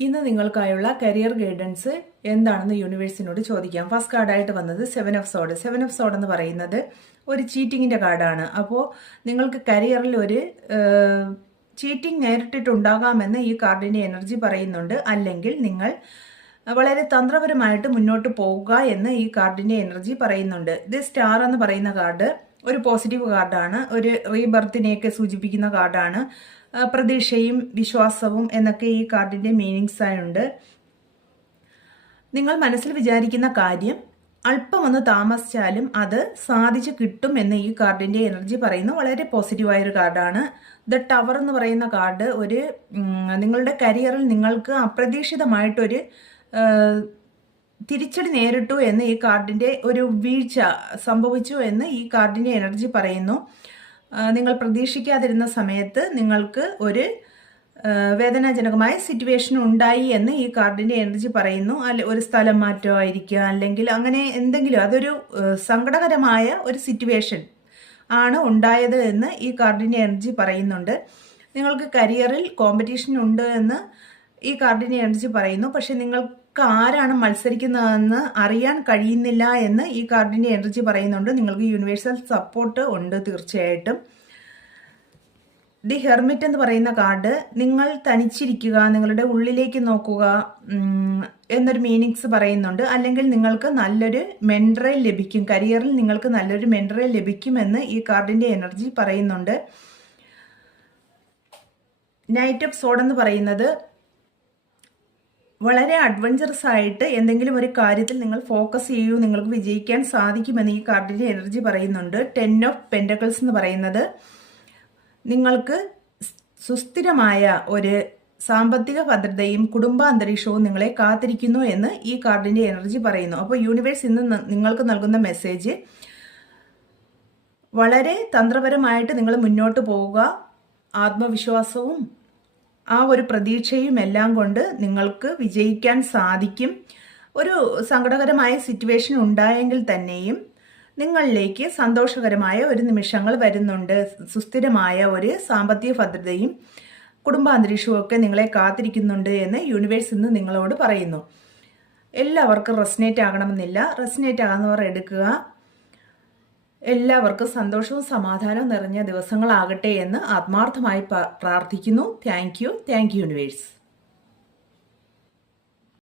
ഇന്ന് നിങ്ങൾക്കായുള്ള career guidance എന്താണെന്ന് യൂണിവേഴ്സിനോട് ചോദിക്കാം. ഫസ്റ്റ് കാർഡായിട്ട് വന്നത് 7 ഓഫ് സോഡ്. 7 ഓഫ് സോഡ് എന്ന് പറയുന്നത് ഒരു ചീറ്റിങ്ങിന്റെ കാർഡാണ്. അപ്പോൾ നിങ്ങൾക്ക് കരിയറിൽ ഒരു ചീറ്റിംഗ് നേരിട്ടിട്ടുണ്ടാകാമെന്ന് ഈ കാർഡിന്റെ എനർജി പറയുന്നുണ്ട്. അല്ലെങ്കിൽ നിങ്ങൾ വളരെ തന്ത്രപരമായിട്ട് മുന്നോട്ട് പോവുക എന്ന് ഈ കാർഡിന്റെ എനർജി പറയുന്നുണ്ട്. ഇത് സ്റ്റാർ എന്ന് പറയുന്ന കാർഡ് ഒരു പോസിറ്റീവ് കാർഡാണ്. ഒരു റീബർത്തിനെയൊക്കെ സൂചിപ്പിക്കുന്ന കാർഡാണ്. പ്രതീക്ഷയും വിശ്വാസവും എന്നൊക്കെ ഈ കാർഡിന്റെ മീനിങ്സ് ആയുണ്ട്. നിങ്ങൾ മനസ്സിൽ വിചാരിക്കുന്ന കാര്യം അല്പം ഒന്ന് താമസിച്ചാലും അത് സാധിച്ചു കിട്ടും എന്ന് ഈ കാർഡിന്റെ എനർജി പറയുന്നു. വളരെ പോസിറ്റീവായൊരു കാർഡാണ്. ദ ടവർ എന്ന് പറയുന്ന കാർഡ് ഒരു നിങ്ങളുടെ കരിയറിൽ നിങ്ങൾക്ക് അപ്രതീക്ഷിതമായിട്ടൊരു തിരിച്ചടി നേരിട്ടു എന്ന് ഈ കാർഡിന്റെ ഒരു വീഴ്ച സംഭവിച്ചു എന്ന് ഈ കാർഡിന്റെ എനർജി പറയുന്നു. നിങ്ങൾ പ്രതീക്ഷിക്കാതിരുന്ന സമയത്ത് നിങ്ങൾക്ക് ഒരു വേദനാജനകമായ സിറ്റുവേഷൻ ഉണ്ടായി എന്ന് ഈ കാർഡിന്റെ എനർജി പറയുന്നു. ഒരു സ്ഥലം മാറ്റം ആയിരിക്കുക, അല്ലെങ്കിൽ അങ്ങനെ എന്തെങ്കിലും അതൊരു സങ്കടകരമായ ഒരു സിറ്റുവേഷൻ ആണ് ഉണ്ടായത് എന്ന് ഈ കാർഡിന്റെ എനർജി പറയുന്നുണ്ട്. നിങ്ങൾക്ക് കരിയറിൽ കോമ്പറ്റീഷൻ ഉണ്ട് എന്ന് ഈ കാർഡിന്റെ എനർജി പറയുന്നു. പക്ഷെ നിങ്ങൾക്ക് ആരാണ് മത്സരിക്കുന്നതെന്ന് അറിയാൻ കഴിയുന്നില്ല എന്ന് ഈ കാർഡിന്റെ എനർജി പറയുന്നുണ്ട്. നിങ്ങൾക്ക് യൂണിവേഴ്സൽ സപ്പോർട്ട് ഉണ്ട് തീർച്ചയായിട്ടും. ദി ഹെർമിറ്റ് എന്ന് പറയുന്ന കാർഡ് നിങ്ങൾ തനിച്ചിരിക്കുക, നിങ്ങളുടെ ഉള്ളിലേക്ക് നോക്കുക എന്നൊരു മീനിങ്സ് പറയുന്നുണ്ട്. അല്ലെങ്കിൽ നിങ്ങൾക്ക് നല്ലൊരു മെന്ററെ ലഭിക്കും, കരിയറിൽ നിങ്ങൾക്ക് നല്ലൊരു മെന്ററെ ലഭിക്കുമെന്ന് ഈ കാർഡിന്റെ എനർജി പറയുന്നുണ്ട്. നൈറ്റ് ഓഫ് സോഡ് എന്ന് പറയുന്നത് വളരെ അഡ്വഞ്ചറസ് ആയിട്ട് എന്തെങ്കിലും ഒരു കാര്യത്തിൽ നിങ്ങൾ ഫോക്കസ് ചെയ്യൂ, നിങ്ങൾക്ക് വിജയിക്കാൻ സാധിക്കുമെന്ന് ഈ കാർഡിന്റെ എനർജി പറയുന്നുണ്ട്. 10 ഓഫ് പെന്റക്കിൾസ് എന്ന് പറയുന്നത് നിങ്ങൾക്ക് സുസ്ഥിരമായ ഒരു സാമ്പത്തിക ഭദ്രതയും കുടുംബാന്തരീക്ഷവും നിങ്ങളെ കാത്തിരിക്കുന്നു എന്ന് ഈ കാർഡിന്റെ എനർജി പറയുന്നു. അപ്പോൾ യൂണിവേഴ്സ് ഇന്ന് നിങ്ങൾക്ക് നൽകുന്ന മെസ്സേജ് വളരെ തന്ത്രപരമായിട്ട് നിങ്ങൾ മുന്നോട്ട് പോവുക, ആത്മവിശ്വാസവും ആ ഒരു പ്രതീക്ഷയും എല്ലാം കൊണ്ട് നിങ്ങൾക്ക് വിജയിക്കാൻ സാധിക്കും. ഒരു സങ്കടകരമായ സിറ്റുവേഷൻ ഉണ്ടായെങ്കിൽ തന്നെയും നിങ്ങളിലേക്ക് സന്തോഷകരമായ ഒരു നിമിഷങ്ങൾ വരുന്നുണ്ട്. സുസ്ഥിരമായ ഒരു സാമ്പത്തിക ഭദ്രതയും കുടുംബാന്തരീക്ഷവും ഒക്കെ നിങ്ങളെ കാത്തിരിക്കുന്നുണ്ട് എന്ന് യൂണിവേഴ്സ് ഇന്ന് നിങ്ങളോട് പറയുന്നു. എല്ലാവർക്കും റെസനേറ്റ് ആകണമെന്നില്ല. റെസനേറ്റ് ആകുന്നവർ എടുക്കുക. എല്ലാവർക്കും സന്തോഷവും സമാധാനവും നിറഞ്ഞ ദിവസങ്ങളാകട്ടെ എന്ന് ആത്മാർത്ഥമായി പ്രാർത്ഥിക്കുന്നു. Thank you universe.